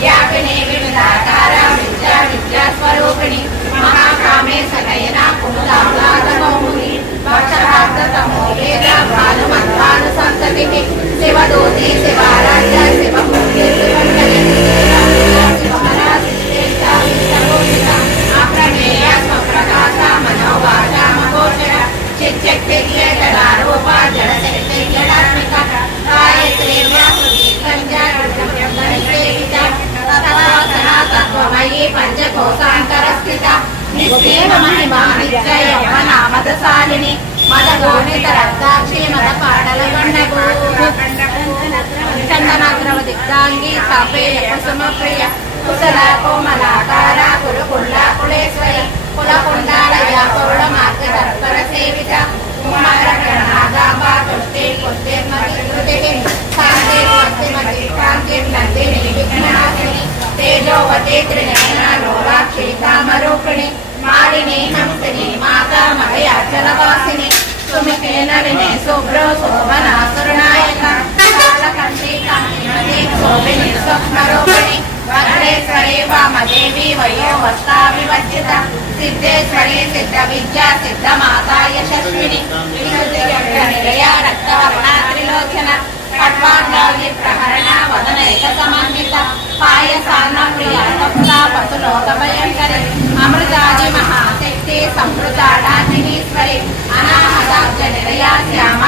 व्यापिने विविधाकारा विद्या विद्यास्वरूप పంచకోశాంతరస్థిత నిశ్చేమ మహిమా నిత్య యవ్వనామదశాలిని మదగోణిత రక్తాక్షి మద పాడల గండకు కుశల కోమలాకార కురు కులేశ్వరి కుల కుండాలయ పౌడ మార్గ తత్పర సేవిత కుమార గణాగాంబ తుష్టి కృతికి కాంతి తేజోవతి మాలిని హంసిని మాతా మలయాచలవాసిని సుమికే నలిని శుభ్రో శోభనాసురునాయక కాలకంఠి కాంతిమతి శోభిని స్వప్నరూపిణి వజ్రేశ్వరి వామదేవి వయో వస్తా వివర్జిత సిద్ధేశ్వరి సిద్ధ విద్యా సిద్ధ మాతా యశస్విని విశుద్ధి యొక్క నిలయ సంవృతాడాన్నిశ్వరి అనాహతాబ్జ నిలయ శ్యామ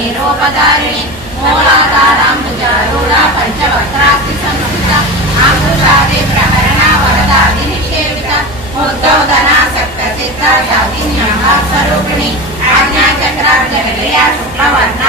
రూపధారిణి నీరూపధారిణి మూలాధారాంబుజారూఢ పంచవక్రాస్తి సంస్థిత అంకుశాది ప్రహరణ వరదాది నిక్షేపిత నిషేవిత ముద్దౌదనాసక్త చిత్త జాతిన్యంగా స్వరూపిణి ఆజ్ఞాచక్రార్జ నిలయ శుక్లవర్ణ